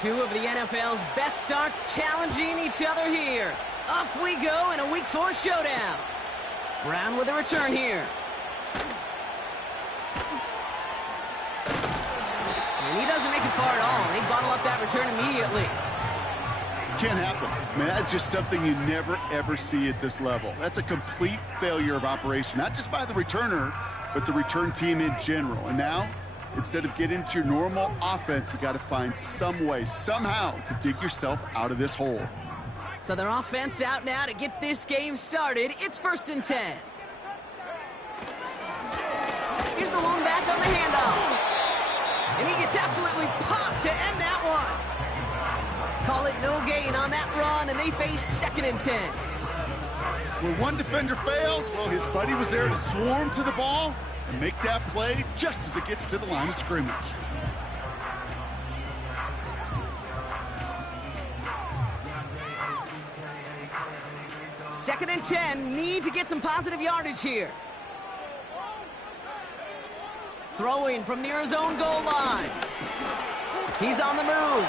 Two of the NFL's best starts challenging each other here. Off we go in a Week 4 showdown. Brown with a return here. And he doesn't make it far at all. They bottle up that return immediately. Can't happen. Man, that's just something you never, ever see at this level. That's a complete failure of operation, not just by the returner, but the return team in general. And now, instead of getting into your normal offense, you got to find some way, somehow, to dig yourself out of this hole. So their offense out now to get this game started. It's 1st and 10. Here's the long back on the handoff. And he gets absolutely popped to end that one. Call it no gain on that run, and they face 2nd and 10. Where one defender failed, well, his buddy was there to swarm to the ball and make that play just as it gets to the line of scrimmage. Second and 10, need to get some positive yardage here. Throwing from near his own goal line. He's on the move.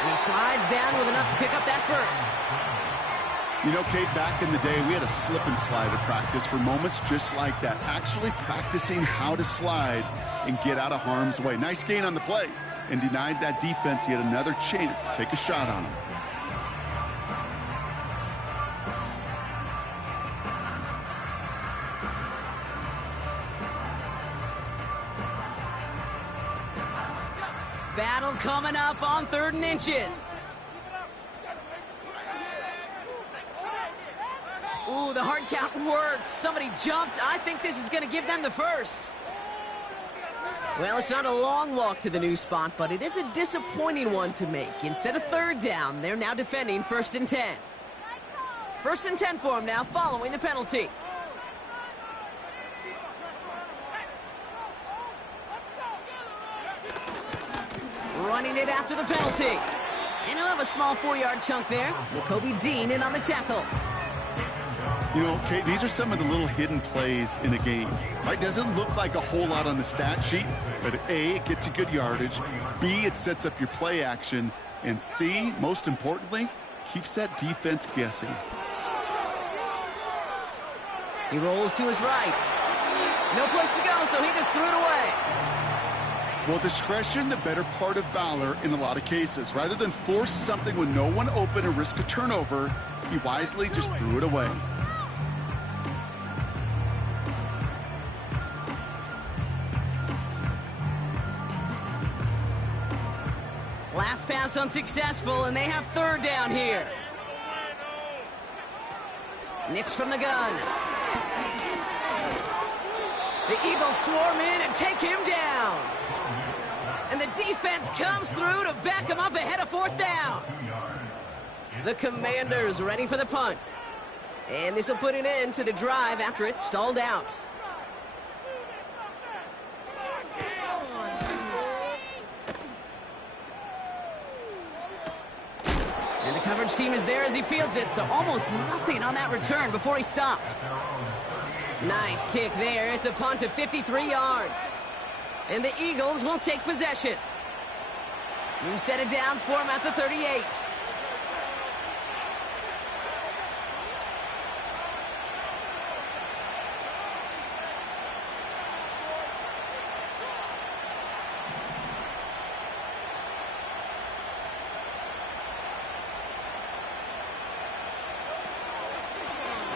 And he slides down with enough to pick up that first. You know, Kate, back in the day, we had a slip and slide at practice for moments just like that. Actually practicing how to slide and get out of harm's way. Nice gain on the play, and denied that defense yet another chance to take a shot on him. Battle coming up on 3rd and inches. Ooh, the hard count worked. Somebody jumped. I think this is going to give them the first. Well, it's not a long walk to the new spot, but it is a disappointing one to make. Instead of 3rd down, they're now defending 1st and 10. 1st and 10 for them now, following the penalty. Running it after the penalty. And he'll have a small 4-yard chunk there. N'Kobe Dean in on the tackle. You know, Kate, these are some of the little hidden plays in a game. Right? Doesn't look like a whole lot on the stat sheet, but A, it gets you good yardage. B, it sets up your play action. And C, most importantly, keeps that defense guessing. He rolls to his right. No place to go, so he just threw it away. Well, discretion, the better part of valor in a lot of cases. Rather than force something with no one open and risk a turnover, he wisely just threw it away. Last pass unsuccessful, and they have 3rd down here. Nix from the gun. The Eagles swarm in and take him down. And the defense comes through to back him up ahead of 4th down. The Commanders ready for the punt. And this will put an end to the drive after it's stalled out. And the coverage team is there as he fields it, so almost nothing on that return before he stopped. Nice kick there. It's a punt of 53 yards. And the Eagles will take possession. New set of downs for him at the 38.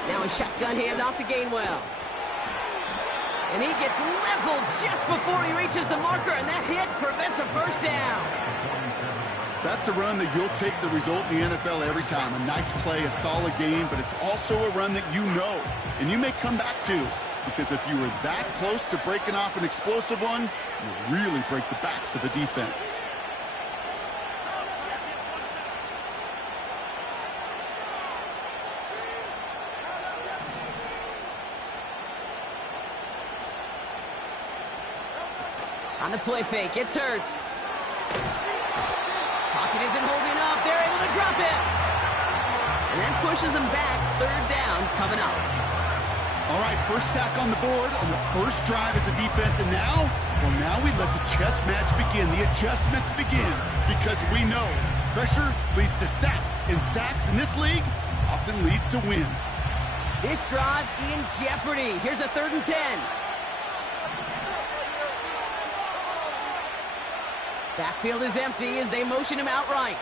Now a shotgun handoff to Gainwell. And he gets leveled just before he reaches the marker, and that hit prevents a 1st down. That's a run that you'll take the result in the NFL every time. A nice play, a solid game, but it's also a run that you know, and you may come back to, because if you were that close to breaking off an explosive one, you really break the backs of the defense. On the play fake, it's Hurts. Pocket isn't holding up. They're able to drop it. And that pushes them back. 3rd down coming up. All right, first sack on the board on the first drive as a defense, and now we let the chess match begin, the adjustments begin, because we know pressure leads to sacks, and sacks in this league often leads to wins. This drive in jeopardy. Here's a 3rd and 10. Backfield is empty as they motion him outright.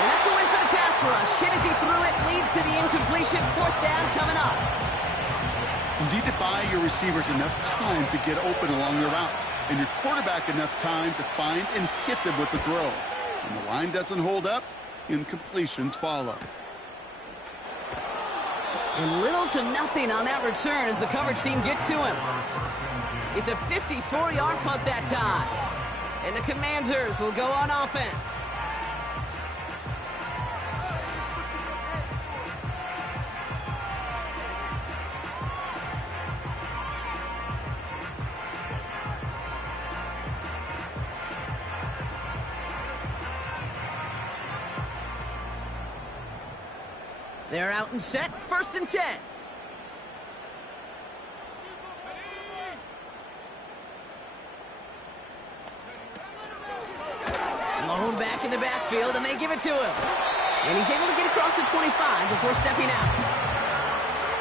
And that's a win for the pass rush. Hit as he threw it, leads to the incompletion. 4th down coming up. You need to buy your receivers enough time to get open along the route, and your quarterback enough time to find and hit them with the throw. When the line doesn't hold up, incompletions follow. And little to nothing on that return as the coverage team gets to him. It's a 54-yard punt that time. And the Commanders will go on offense. They're out and set, 1st and 10. Lone back in the backfield, and they give it to him. And he's able to get across the 25 before stepping out.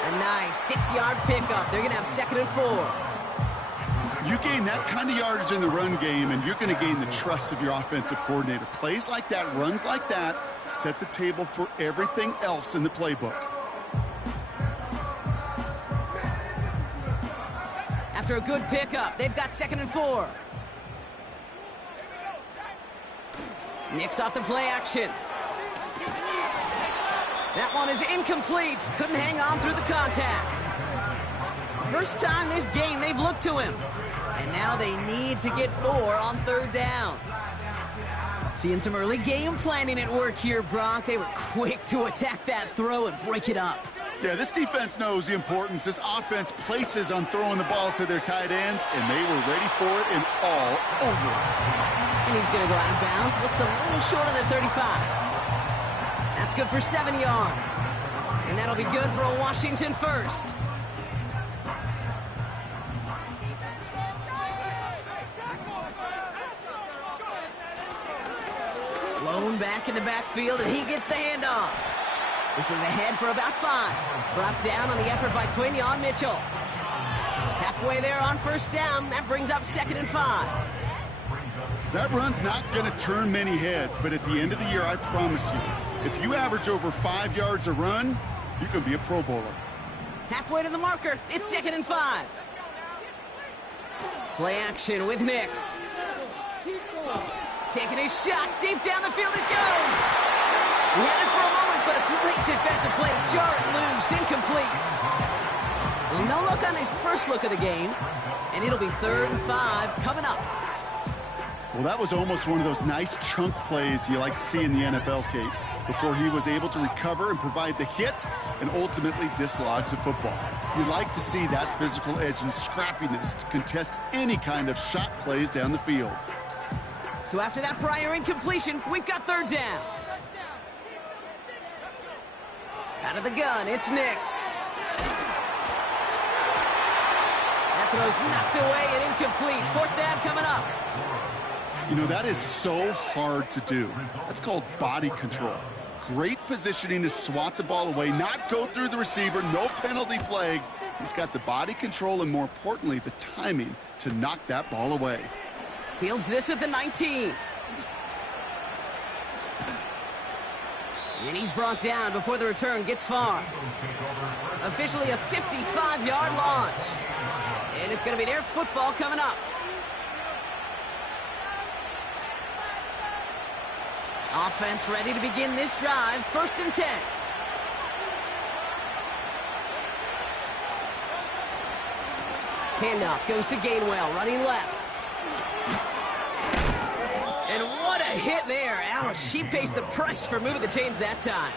A nice 6-yard pickup. They're going to have 2nd and 4. You gain that kind of yardage in the run game, and you're going to gain the trust of your offensive coordinator. Plays like that, runs like that, set the table for everything else in the playbook. After a good pickup, they've got 2nd and 4. Nix off the play action. That one is incomplete. Couldn't hang on through the contact. First time this game they've looked to him. And now they need to get 4 on 3rd down. Seeing some early game planning at work here, Brock. They were quick to attack that throw and break it up. Yeah, this defense knows the importance this offense places on throwing the ball to their tight ends, and they were ready for it and all over it. And he's going to go out of bounds. Looks a little short of the 35. That's good for 7 yards. And that'll be good for a Washington first. Lone back in the backfield, and he gets the handoff. This is ahead for about 5. Brought down on the effort by Quinion Mitchell. Halfway there on 1st down. That brings up 2nd and 5. That run's not going to turn many heads, but at the end of the year, I promise you, if you average over 5 yards a run, you can be a Pro Bowler. Halfway to the marker. It's 2nd and 5. Play action with Nix. Taking his shot, deep down the field it goes. He had it for a moment, but a great defensive play to jar it loose, incomplete. Well, no look on his first look of the game, and it'll be 3rd and 5 coming up. Well, that was almost one of those nice chunk plays you like to see in the NFL, Kate, before he was able to recover and provide the hit and ultimately dislodge the football. You like to see that physical edge and scrappiness to contest any kind of shot plays down the field. So after that prior incompletion, we've got 3rd down. Out of the gun, it's Nix. That throw's knocked away and incomplete. 4th down coming up. You know, that is so hard to do. That's called body control. Great positioning to swat the ball away, not go through the receiver, no penalty flag. He's got the body control and, more importantly, the timing to knock that ball away. Fields this at the 19. And he's brought down before the return gets far. Officially a 55-yard launch. And it's going to be their football coming up. Offense ready to begin this drive. 1st and 10. Handoff goes to Gainwell, running left. And what a hit there. Ouch, she pays the price for moving the chains that time.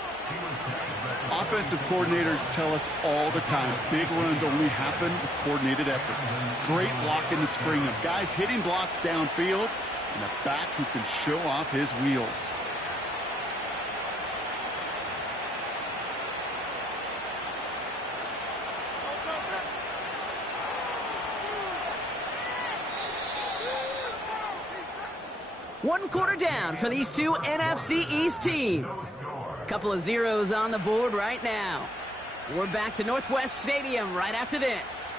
Offensive coordinators tell us all the time, big runs only happen with coordinated efforts. Great block in the spring of guys hitting blocks downfield and a back who can show off his wheels. one quarter down for these two NFC East teams. Couple of zeros on the board right now. We're back to Northwest Stadium right after this.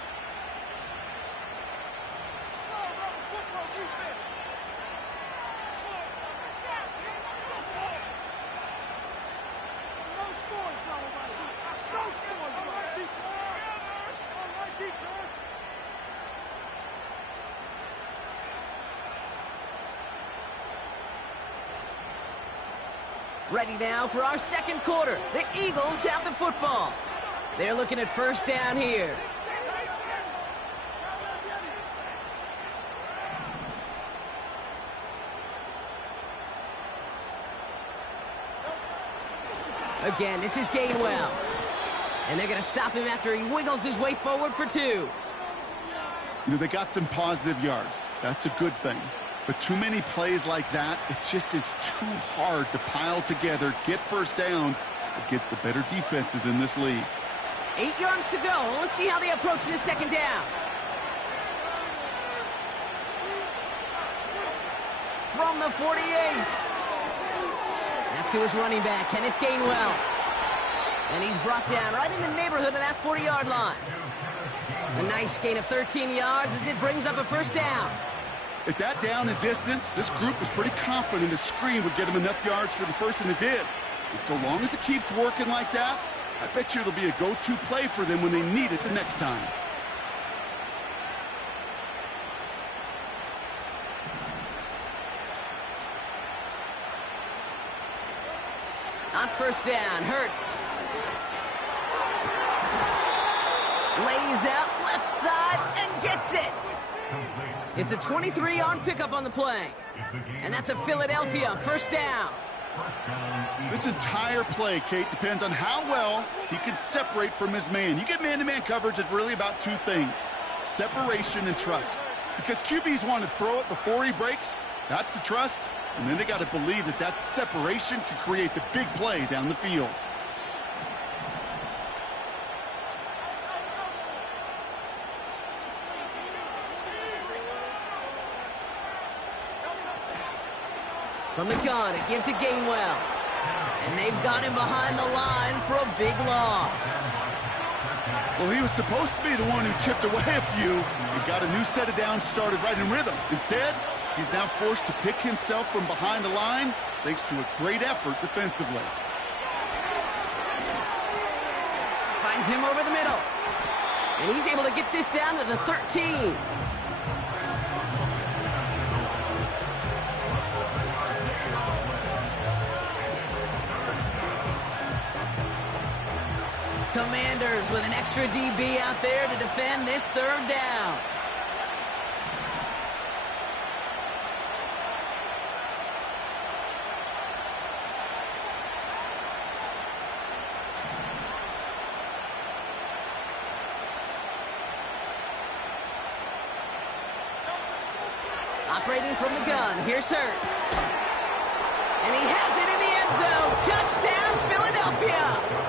Ready now for our second quarter. The Eagles have the football. They're looking at first down here. Again, this is Gainwell. And they're going to stop him after he wiggles his way forward for 2. You know, they got some positive yards. That's a good thing. But too many plays like that, it just is too hard to pile together, get first downs against the better defenses in this league. 8 yards to go. Let's see how they approach this second down. From the 48. That's who is running back, Kenneth Gainwell. And he's brought down right in the neighborhood of that 40-yard line. A nice gain of 13 yards as it brings up a first down. At that down and distance, this group was pretty confident the screen would get them enough yards for the first, and it did. And so long as it keeps working like that, I bet you it'll be a go-to play for them when they need it the next time. On first down, Hurts. Lays out left side and gets it. It's a 23-yard pickup on the play. And that's a Philadelphia first down. This entire play, Kate, depends on how well he can separate from his man. You get man-to-man coverage, it's really about two things: separation and trust. Because QBs want to throw it before he breaks, that's the trust. And then they got to believe that that separation can create the big play down the field. From the gun, a give to Gainwell. And they've got him behind the line for a big loss. Well, he was supposed to be the one who chipped away a few and got a new set of downs started right in rhythm. Instead, he's now forced to pick himself from behind the line thanks to a great effort defensively. Finds him over the middle. And he's able to get this down to the 13. Commanders with an extra DB out there to defend this third down. Operating from the gun, here's Hurts. And he has it in the end zone. Touchdown, Philadelphia!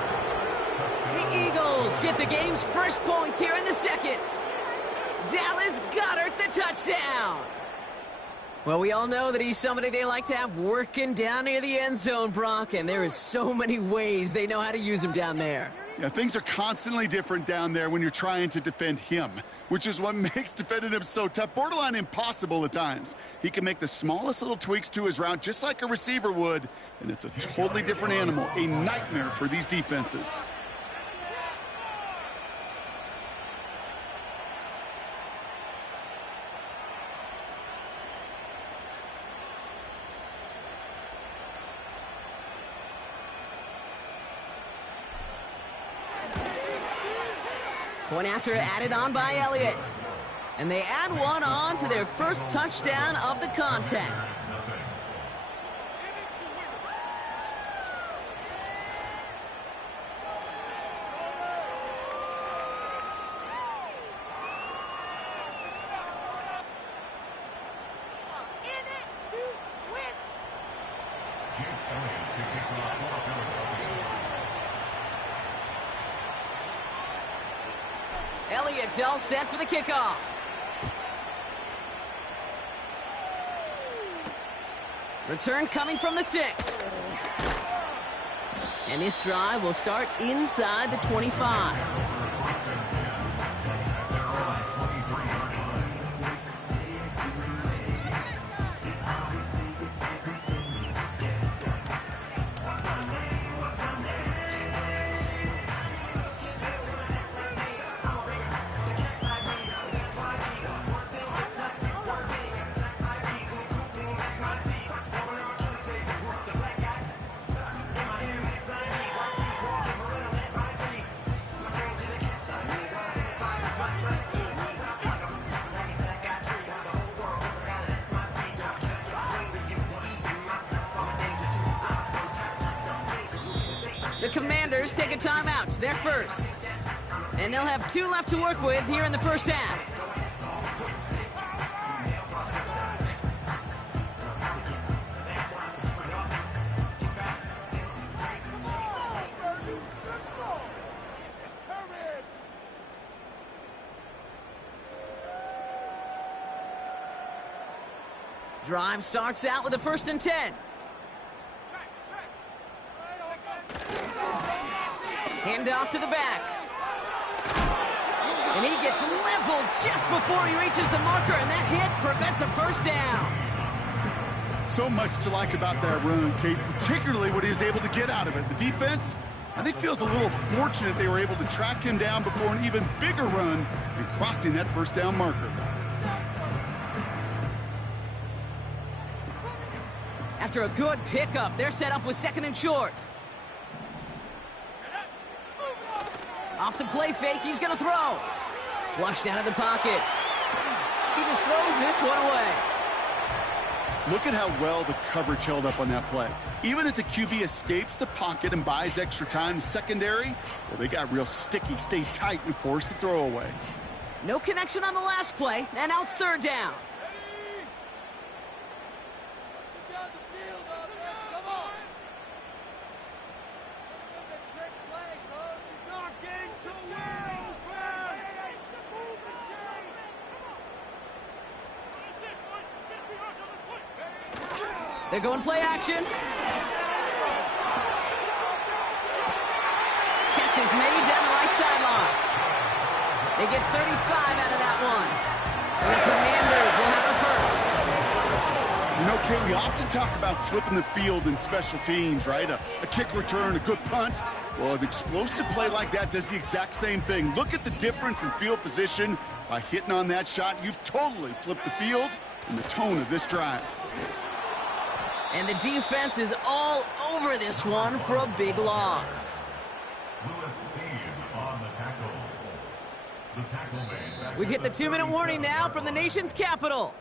The Eagles get the game's first points here in the second. Dallas Goedert the touchdown. Well, we all know that he's somebody they like to have working down near the end zone, Brock, and there is so many ways they know how to use him down there. Yeah, things are constantly different down there when you're trying to defend him, which is what makes defending him so tough, borderline impossible at times. He can make the smallest little tweaks to his route just like a receiver would, and it's a totally different animal, a nightmare for these defenses. Point after added on by Elliott. And they add one on to their first touchdown of the contest. Elliott's all set for the kickoff. Return coming from the 6. And this drive will start inside the 25. The Commanders take a timeout. It's their first. And they'll have 2 left to work with here in the first half. Drive starts out with a 1st and 10. Hand off to the back. And he gets leveled just before he reaches the marker, and that hit prevents a first down. So much to like about that run, Kate, particularly what he was able to get out of it. The defense, I think, feels a little fortunate they were able to track him down before an even bigger run and crossing that first down marker. After a good pickup, they're set up with 2nd and short. Off the play fake, he's going to throw. Flushed out of the pocket. He just throws this one away. Look at how well the coverage held up on that play. Even as the QB escapes the pocket and buys extra time secondary, well, they got real sticky, stayed tight, and forced the throw away. No connection on the last play, and now it's 3rd down. They're going play action. Catch is made down the right sideline. They get 35 out of that one. And the Commanders will have a first. You know, Kate, we often talk about flipping the field in special teams, right? A kick return, a good punt. Well, an explosive play like that does the exact same thing. Look at the difference in field position. By hitting on that shot, you've totally flipped the field and the tone of this drive. And the defense is all over this one for a big loss. We've hit the 2-minute warning now from the nation's capital.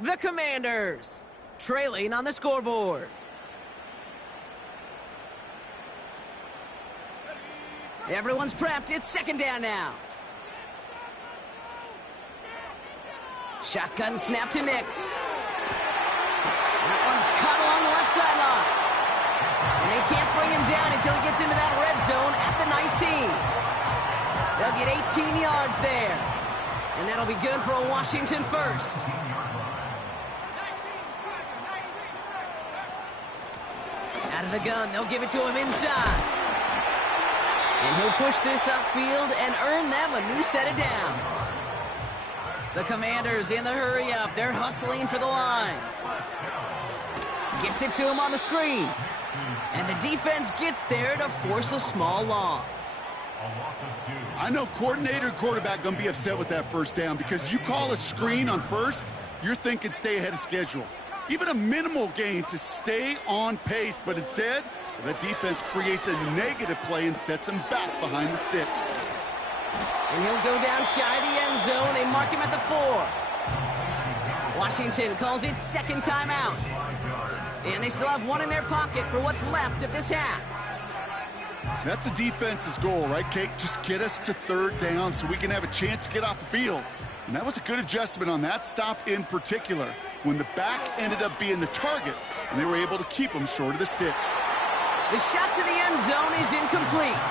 The Commanders trailing on the scoreboard. Everyone's prepped. It's 2nd down now. Shotgun snap to Nix. That one's cut along the left sideline. And they can't bring him down until he gets into that red zone at the 19. They'll get 18 yards there. And that'll be good for a Washington first. Out of the gun, they'll give it to him inside. And he'll push this upfield and earn them a new set of downs. The Commanders in the hurry-up. They're hustling for the line. Gets it to him on the screen. And the defense gets there to force a small loss. I know coordinator and quarterback going to be upset with that first down because you call a screen on first, you're thinking stay ahead of schedule. Even a minimal gain to stay on pace, but instead, the defense creates a negative play and sets him back behind the sticks. And he'll go down shy of the end zone. They mark him at the 4. Washington calls it 2nd timeout. And they still have one in their pocket for what's left of this half. That's a defense's goal, right, Kate? Just get us to 3rd down so we can have a chance to get off the field. And that was a good adjustment on that stop in particular, when the back ended up being the target, and they were able to keep him short of the sticks. The shot to the end zone is incomplete.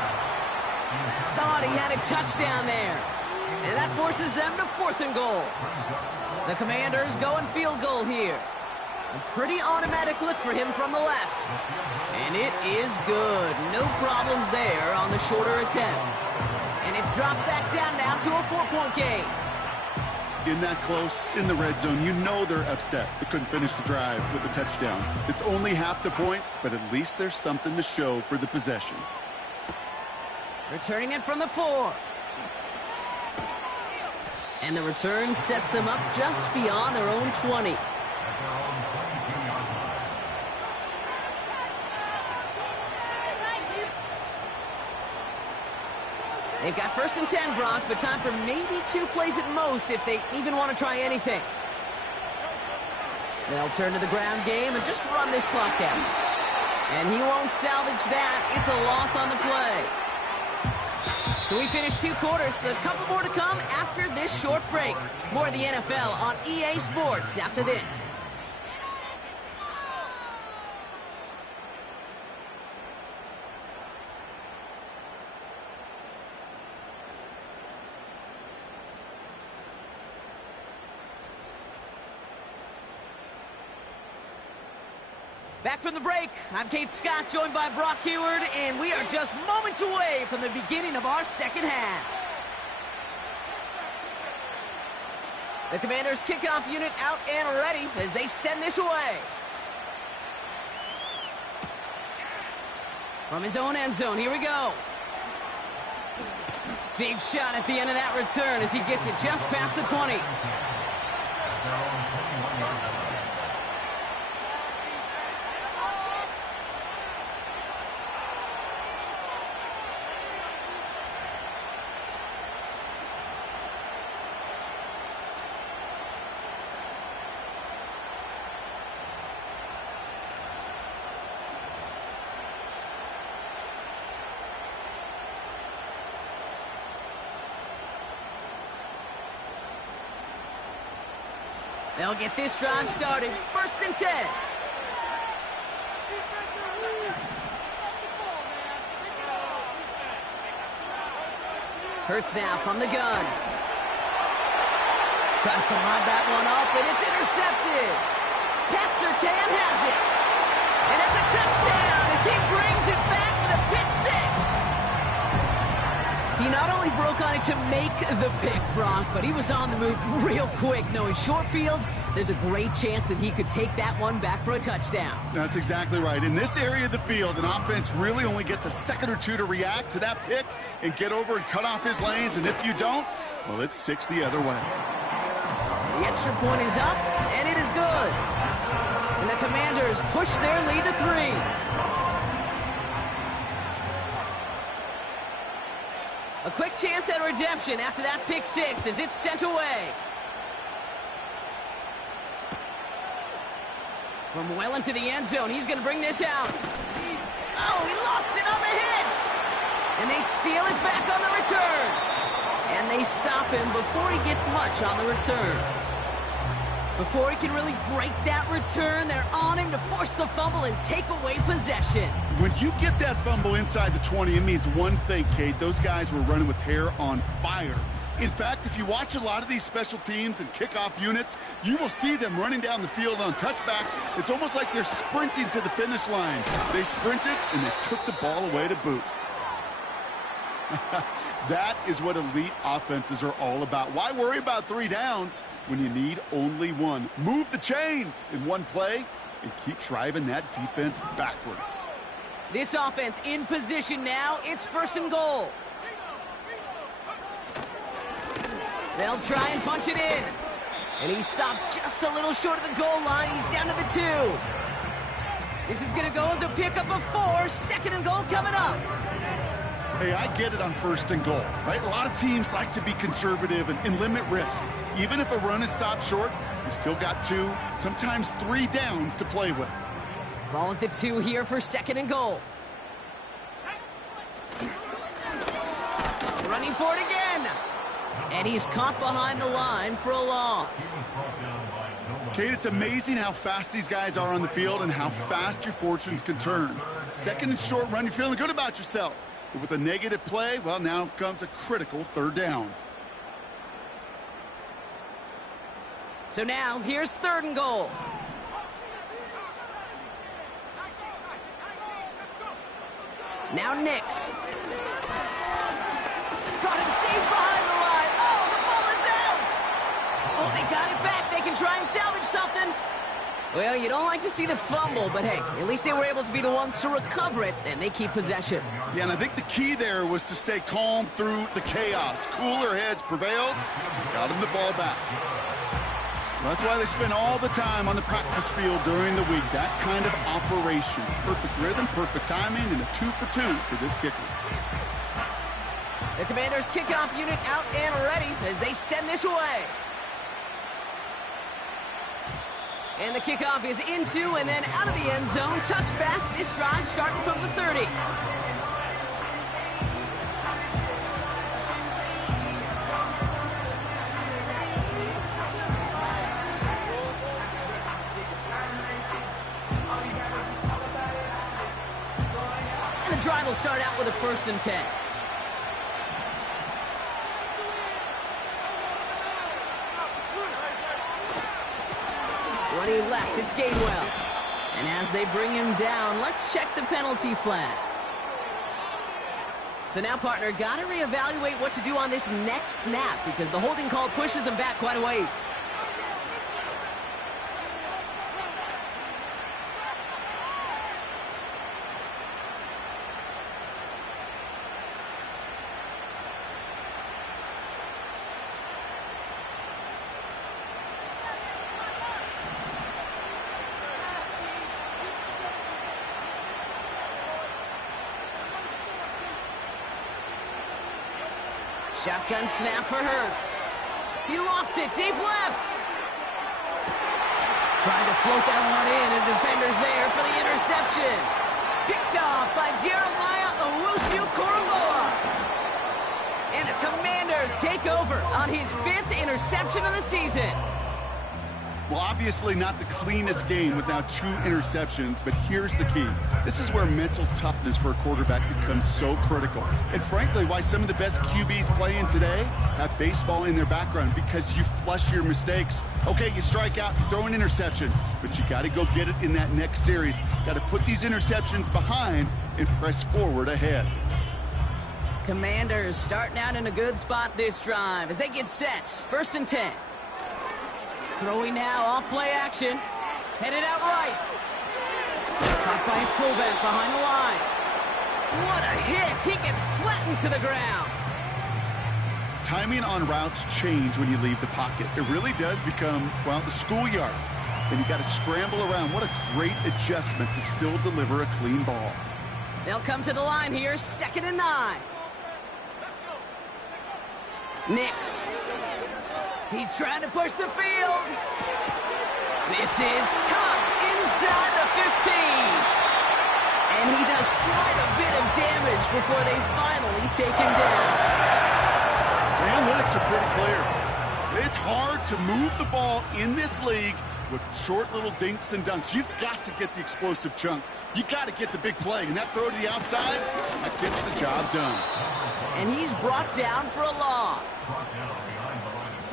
Thought he had a touchdown there. And that forces them to 4th and goal. The Commanders go in field goal here. A pretty automatic look for him from the left. And it is good. No problems there on the shorter attempt. And it's dropped back down now to a 4-point game. In that close, in the red zone, you know they're upset. They couldn't finish the drive with the touchdown. It's only half the points, but at least there's something to show for the possession. Returning it from the 4. And the return sets them up just beyond their own 20. They've got 1st and 10, Brock, but time for maybe 2 plays at most if they even want to try anything. They'll turn to the ground game and just run this clock out. And he won't salvage that. It's a loss on the play. So we finished 2 quarters. A couple more to come after this short break. More of the NFL on EA Sports after this. Back from the break, I'm Kate Scott, joined by Brock Heward, and we are just moments away from the beginning of our second half. The Commanders' kickoff unit out and ready as they send this away. From his own end zone, here we go. Big shot at the end of that return as he gets it just past the 20. They'll get this drive started. 1st and 10. Hurts now from the gun. Tries to lob that one up, and it's intercepted. Pat Surtain has it. And it's a touchdown as he brings it back for the pick 6. He not only broke on it to make the pick, Brock, but he was on the move real quick. Knowing short field, there's a great chance that he could take that one back for a touchdown. That's exactly right. In this area of the field, an offense really only gets a second or 2 to react to that pick and get over and cut off his lanes. And if you don't, well, it's 6 the other way. The extra point is up, and it is good. And the Commanders push their lead to 3. A quick chance at redemption after that pick 6 as it's sent away. From well into the end zone, he's going to bring this out. Oh, he lost it on the hit. And they steal it back on the return. And they stop him before he gets much on the return. Before he can really break that return, they're on him to force the fumble and take away possession. When you get that fumble inside the 20, it means one thing, Kate. Those guys were running with hair on fire. In fact, if you watch a lot of these special teams and kickoff units, you will see them running down the field on touchbacks. It's almost like they're sprinting to the finish line. They sprinted, and they took the ball away to boot. That is what elite offenses are all about. Why worry about 3 downs when you need only 1? Move the chains in one play and keep driving that defense backwards. This offense in position now. It's 1st and goal. They'll try and punch it in. And he stopped just a little short of the goal line. He's down to the 2. This is going to go as a pickup of 4. 2nd and goal coming up. Hey, I get it on 1st and goal, right? A lot of teams like to be conservative and limit risk. Even if a run is stopped short, you still got 2, sometimes 3 downs to play with. Ball at the 2 here for 2nd and goal. Running for it again. And he's caught behind the line for a loss. Kate, it's amazing how fast these guys are on the field and how fast your fortunes can turn. 2nd and short run, you're feeling good about yourself. But with a negative play, well, now comes a critical 3rd down. So now, here's 3rd and goal. Now Nix. Caught him deep behind the line. Oh, the ball is out! Oh, they got it back. They can try and salvage something. Well, you don't like to see the fumble, but hey, at least they were able to be the ones to recover it, and they keep possession. Yeah, and I think the key there was to stay calm through the chaos. Cooler heads prevailed, got him the ball back. Well, that's why they spend all the time on the practice field during the week. That kind of operation. Perfect rhythm, perfect timing, and a 2 for 2 for this kicker. The Commanders' kickoff unit out and ready as they send this away. And the kickoff is into and then out of the end zone. Touchback. This drive starting from the 30. And the drive will start out with a 1st and 10. Running left, it's Gainwell. And as they bring him down, let's check the penalty flag. So now, partner, got to reevaluate what to do on this next snap because the holding call pushes him back quite a ways. Shotgun snap for Hurts. He lost it, deep left. Trying to float that one in, and defender's there for the interception. Picked off by Jeremiah Owusu-Koramoah. And the Commanders take over on his 5th interception of the season. Well, obviously not the cleanest game with now 2 interceptions, but here's the key. This is where mental toughness for a quarterback becomes so critical. And frankly, why some of the best QBs playing today have baseball in their background, because you flush your mistakes. Okay, you strike out, you throw an interception, but you got to go get it in that next series. Got to put these interceptions behind and press forward ahead. Commanders starting out in a good spot this drive as they get set. 1st and 10. Throwing now, off play action. Headed out right. Caught by his fullback behind the line. What a hit! He gets flattened to the ground. Timing on routes change when you leave the pocket. It really does become, well, the schoolyard. Then you got to scramble around. What a great adjustment to still deliver a clean ball. They'll come to the line here, 2nd and 9. Nix. He's trying to push the field. This is caught inside the 15. And he does quite a bit of damage before they finally take him down. The analytics are pretty clear. It's hard to move the ball in this league with short little dinks and dunks. You've got to get the explosive chunk. You got to get the big play. And that throw to the outside, that gets the job done. And he's brought down for a loss.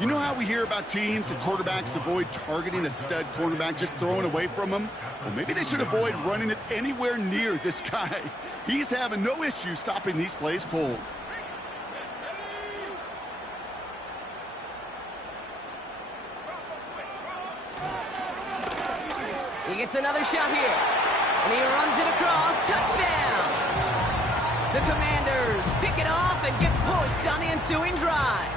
You know how we hear about teams and quarterbacks avoid targeting a stud cornerback, just throwing away from him? Well, maybe they should avoid running it anywhere near this guy. He's having no issue stopping these plays cold. He gets another shot here. And he runs it across. Touchdown! The Commanders pick it off and get points on the ensuing drive.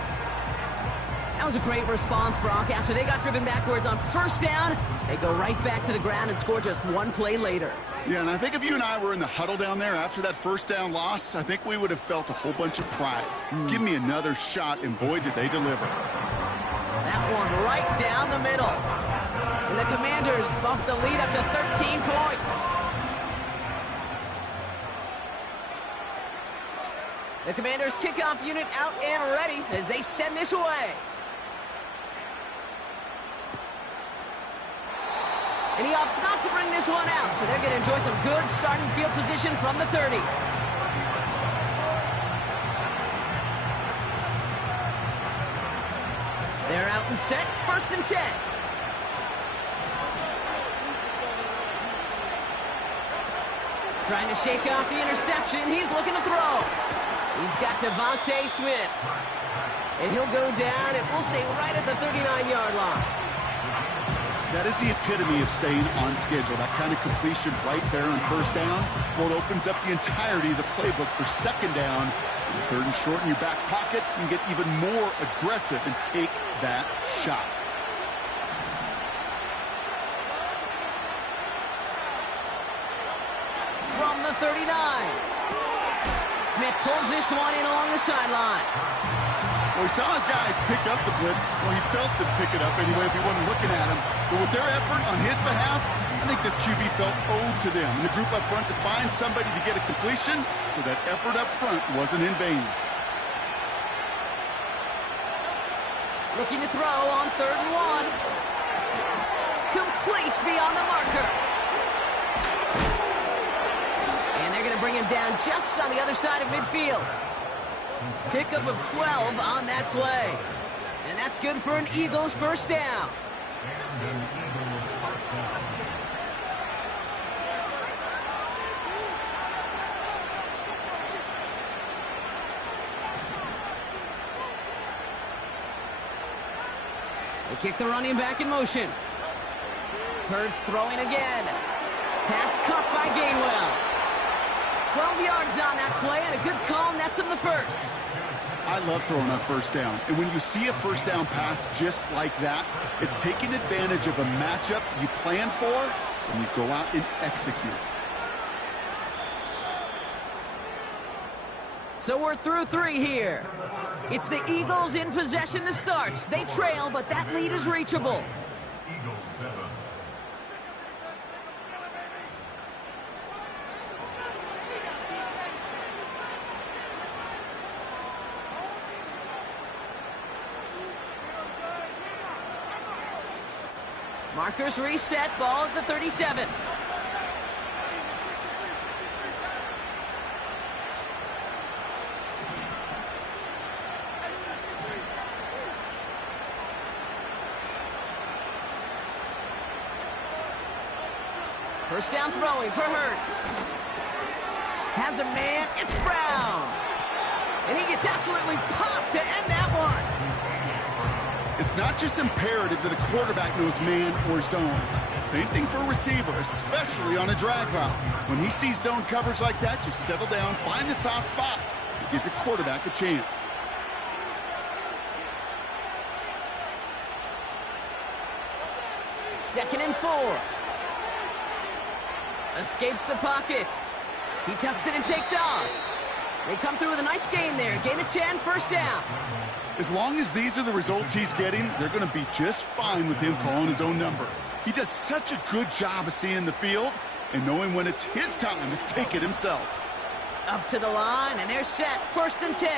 That was a great response, Brock. After they got driven backwards on 1st down, they go right back to the ground and score just 1 play later. Yeah, and I think if you and I were in the huddle down there after that 1st down loss, I think we would have felt a whole bunch of pride. Give me another shot, and boy, did they deliver. That one right down the middle. And the Commanders bump the lead up to 13 points. The Commanders' kickoff unit out and ready as they send this away. And he opts not to bring this one out, so they're going to enjoy some good starting field position from the 30. They're out and set, 1st and 10. Trying to shake off the interception. He's looking to throw. He's got Devontae Smith. And he'll go down, and we'll say right at the 39-yard line. That is the epitome of staying on schedule. That kind of completion right there on first down. Well, it opens up the entirety of the playbook for second down. Third and short in your back pocket. You can get even more aggressive and take that shot. From the 39. Smith pulls this one in along the sideline. Well, we saw his guys pick up the blitz. Well, he felt them pick it up anyway if he wasn't looking at him. But with their effort on his behalf, I think this QB felt owed to them. And the group up front to find somebody to get a completion, so that effort up front wasn't in vain. Looking to throw on 3rd and 1. Complete beyond the marker. And they're going to bring him down just on the other side of midfield. Pickup of 12 on that play. And that's good for an Eagles first down. They kick the running back in motion. Hurts throwing again. Pass caught by Gainwell. 12 yards on that play, and a good call nets him the first. I love throwing on first down. And when you see a first down pass just like that, it's taking advantage of a matchup you plan for, and you go out and execute. So we're through 3 here. It's the Eagles in possession to start. They trail, but that lead is reachable. Markers reset, ball at the 37. First down throwing for Hurts. Has a man, it's Brown. And he gets absolutely popped to end that one. It's not just imperative that a quarterback knows man or zone. Same thing for a receiver, especially on a drag route. When he sees zone coverage like that, just settle down, find the soft spot, and give your quarterback a chance. Second and 4. Escapes the pocket. He tucks it and takes off. They come through with a nice gain there. Gain of 10, first down. As long as these are the results he's getting, they're going to be just fine with him calling his own number. He does such a good job of seeing the field and knowing when it's his time to take it himself. Up to the line, and they're set. First and 10.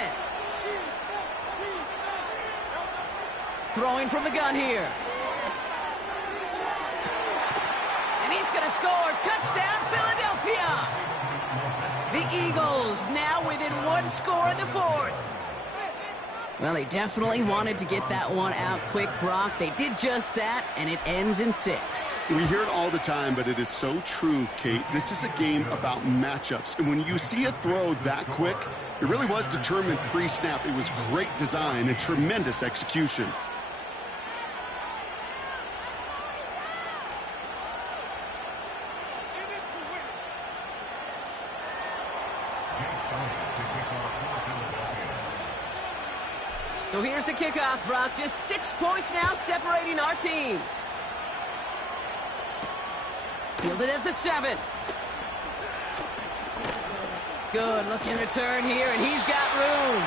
Throwing from the gun here. And he's going to score. Touchdown, Philadelphia! The Eagles now within 1 score in the 4th. Well, they definitely wanted to get that one out quick, Brock. They did just that, and it ends in 6. We hear it all the time, but it is so true, Kate. This is a game about matchups. And when you see a throw that quick, it really was determined pre-snap. It was great design and tremendous execution. So here's the kickoff, Brock. Just 6 points now separating our teams. Fielded at the 7. Good looking return here, and he's got room.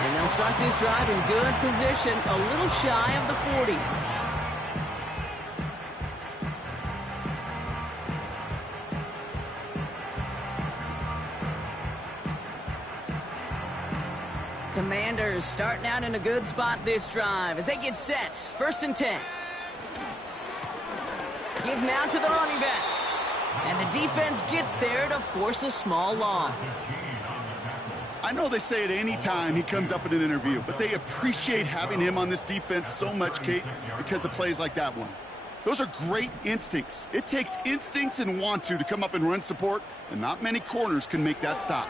And they'll start this drive in good position, a little shy of the 40. Commanders starting out in a good spot this drive as they get set. First and 10. Give now to the running back. And the defense gets there to force a small loss. I know they say it any time he comes up in an interview, but they appreciate having him on this defense so much, Kate, because of plays like that one. Those are great instincts. It takes instincts and want to come up and run support, and not many corners can make that stop.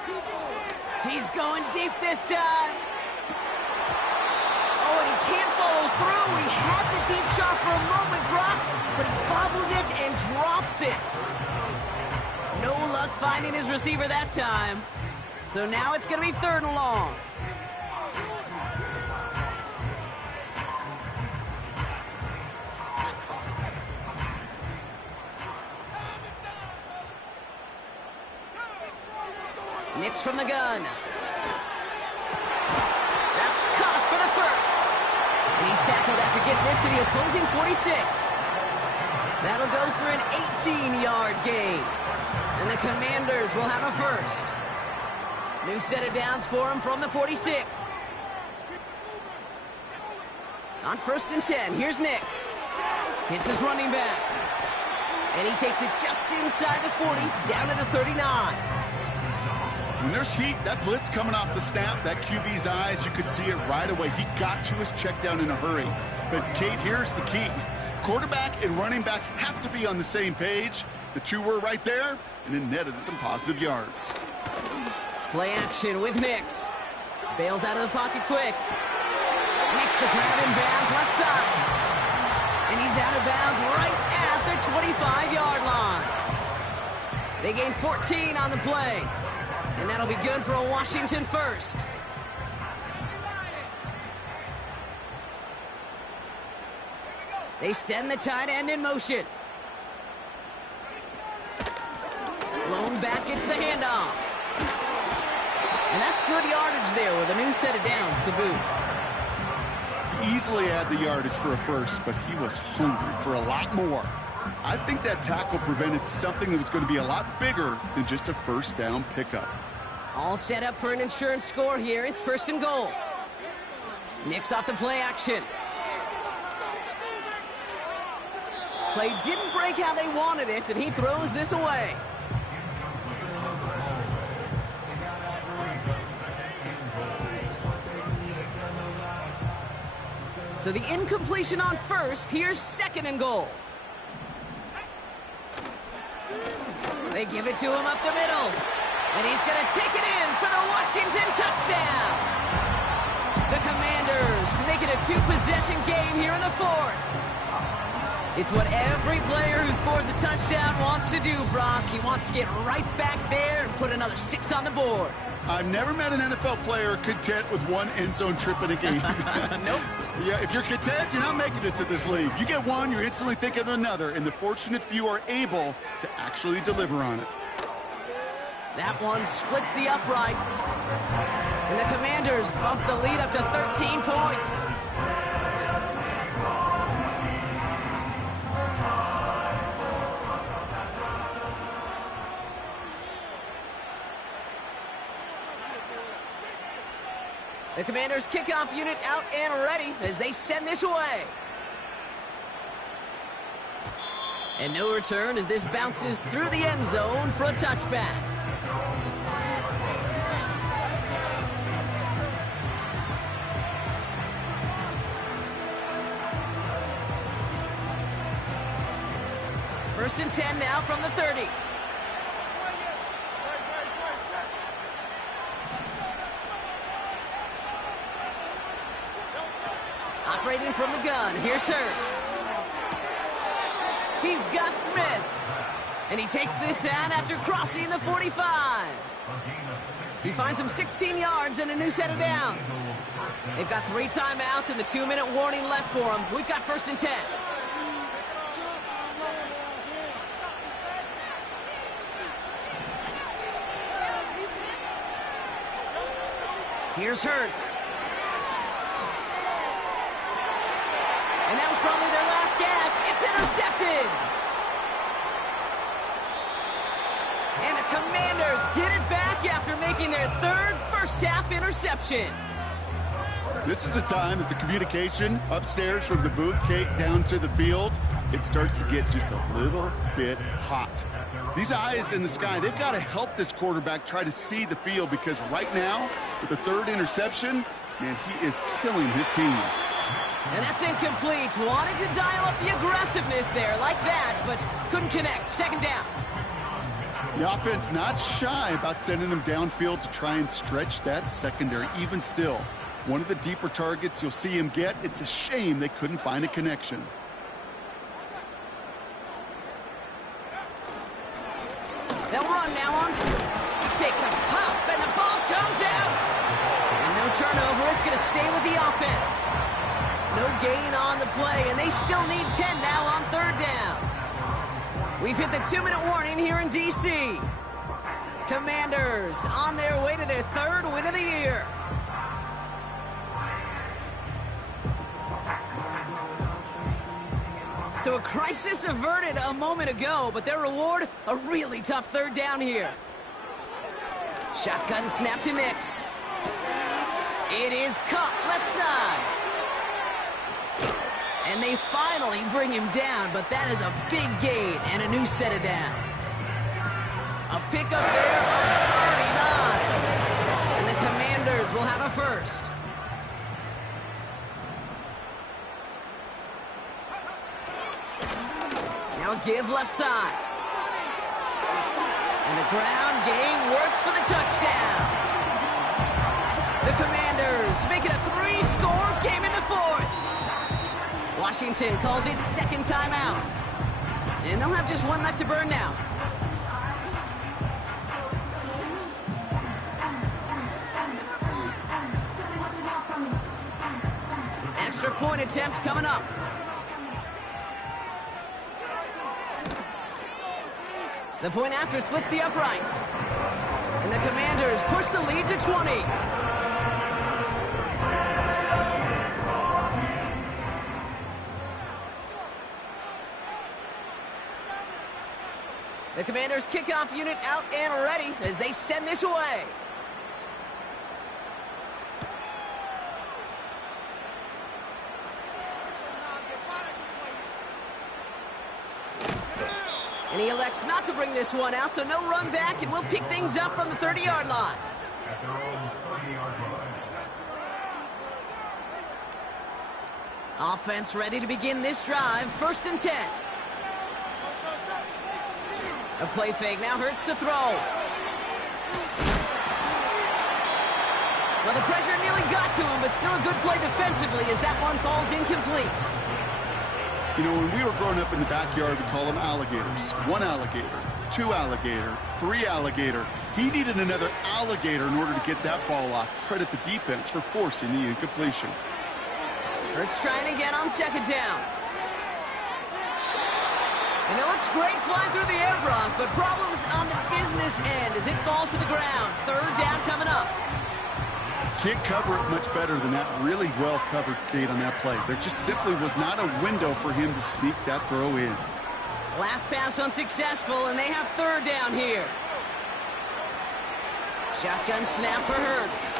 He's going deep this time. Oh, and he can't follow through. He had the deep shot for a moment, Brock, but he bobbled it and drops it. No luck finding his receiver that time. So now it's going to be 3rd and long. Nix from the gun. That's caught for the first. And he's tackled after getting this to the opposing 46. That'll go for an 18-yard gain. And the Commanders will have a first. New set of downs for him from the 46. On 1st and 10, here's Nix. Hits his running back. And he takes it just inside the 40, down to the 39. When there's heat, that blitz coming off the snap, that QB's eyes, you could see it right away. He got to his check down in a hurry. But, Kate, here's the key. Quarterback and running back have to be on the same page. The two were right there, and it netted some positive yards. Play action with Nix. Bails out of the pocket quick. Makes the grab in bounds left side. And he's out of bounds right at the 25-yard line. They gain 14 on the play. And that'll be good for a Washington first. They send the tight end in motion. Lone back gets the handoff. And that's good yardage there with a new set of downs to boot. He easily had the yardage for a first, but he was hungry for a lot more. I think that tackle prevented something that was going to be a lot bigger than just a first down pickup. All set up for an insurance score here. It's 1st and goal. Nix off the play action. Play didn't break how they wanted it, and he throws this away. So the incompletion on 1st. Here's 2nd and goal. They give it to him up the middle. And he's going to take it in for the Washington touchdown. The Commanders make it a 2-possession game here in the 4th. It's what every player who scores a touchdown wants to do, Brock. He wants to get right back there and put another 6 on the board. I've never met an NFL player content with one end zone trip in a game. Nope. Yeah, if you're content, you're not making it to this league. You get one, you're instantly thinking of another, and the fortunate few are able to actually deliver on it. That one splits the uprights. And the Commanders bump the lead up to 13 points. The Commanders' kickoff unit out and ready as they send this away. And no return as this bounces through the end zone for a touchback. First and 10 now from the 30. Operating from the gun, here's Hurts. He's got Smith. And he takes this out after crossing the 45. He finds him 16 yards and a new set of downs. They've got 3 timeouts and the 2-minute warning left for them. We've got first and 10. Here's Hurts. And that was probably their last gasp. It's intercepted. And the Commanders get it back after making their 3rd first-half interception. This is a time that the communication upstairs from the booth, Kate, down to the field, it starts to get just a little bit hot. These eyes in the sky, they've got to help this quarterback try to see the field, because right now, with the 3rd interception, man, he is killing his team. And that's incomplete. Wanted to dial up the aggressiveness there like that, but couldn't connect. Second down. The offense not shy about sending them downfield to try and stretch that secondary. Even still, one of the deeper targets you'll see him get. It's a shame they couldn't find a connection. They'll run now on. Takes a pop, and the ball comes out. And no turnover. It's going to stay with the offense. No gain on the play, and they still need 10 now on third down. We've hit the 2-minute warning here in D.C. Commanders on their way to their third win of the year. So a crisis averted a moment ago, but their reward, a really tough third down here. Shotgun snap to Nix. It is caught left side. And they finally bring him down, but that is a big gain and a new set of downs. A pickup there of 39. And the Commanders will have a first. Now give left side. And the ground game works for the touchdown. The Commanders make it a 3-score game in the fourth. Washington calls it second timeout. And they'll have just one left to burn now. Extra point attempt coming up. The point after splits the uprights. And the Commanders push the lead to 20. The Commanders' kickoff unit out and ready as they send this away. And he elects not to bring this one out, so no run back, and we'll pick things up from the 30-yard line. At their own 30-yard line. Offense ready to begin this drive. 1st and 10. A play fake now hurts to throw. Well, the pressure nearly got to him, but still a good play defensively as that one falls incomplete. You know, when we were growing up in the backyard, we call them alligators. 1 alligator, 2 alligator, 3 alligator. He needed another alligator in order to get that ball off. Credit the defense for forcing the incompletion. Hurts trying again on 2nd down. And it looks great flying through the air, Bronk, but problems on the business end as it falls to the ground. 3rd down coming up. Can't cover it much better than that really well-covered gate on that play. There just simply was not a window for him to sneak that throw in. Last pass unsuccessful, and they have 3rd down here. Shotgun snap for Hurts.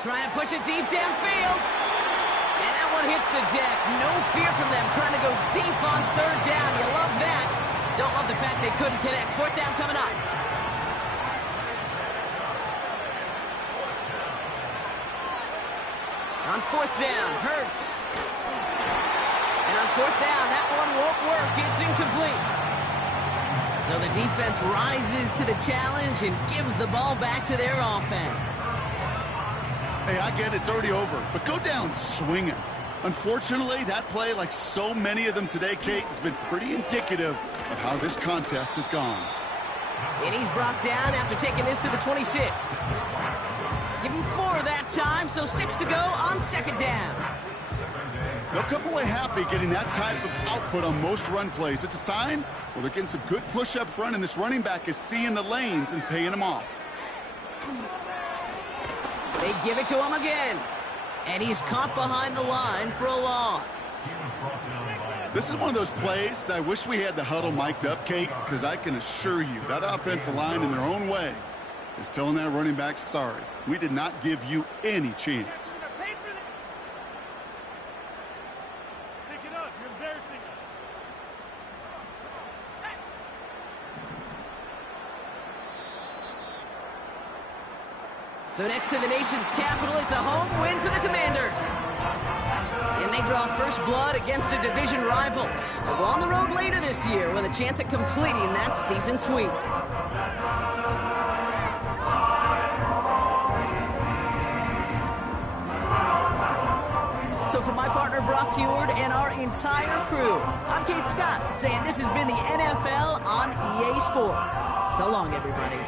Trying to push it deep downfield. And that one hits the deck. No fear from them trying to go deep on 3rd down. You love that. Don't love the fact they couldn't connect. 4th down coming up. On 4th down, Hurts. And on 4th down, that one won't work. It's incomplete. So the defense rises to the challenge and gives the ball back to their offense. Hey, I get it. It's already over. But go down swinging. Unfortunately, that play, like so many of them today, Kate, has been pretty indicative of how this contest has gone. And he's brought down after taking this to the 26. Give him 4 that time, so 6 to go on 2nd down. They'll come away happy getting that type of output on most run plays. It's a sign, well, they're getting some good push up front, and this running back is seeing the lanes and paying them off. They give it to him again. And he's caught behind the line for a loss. This is one of those plays that I wish we had the huddle mic'd up, Kate, because I can assure you that offensive line in their own way is telling that running back, sorry, we did not give you any chance. Pick it up, you're embarrassing us. So next to the nation's capital, it's a home win for the Commanders. And they draw first blood against a division rival. They'll go on the road later this year with a chance at completing that season sweep. So for my partner Brock Heward and our entire crew, I'm Kate Scott, saying this has been the NFL on EA Sports. So long, everybody.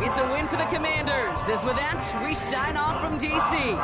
It's a win for the Commanders, as with that, we sign off from D.C.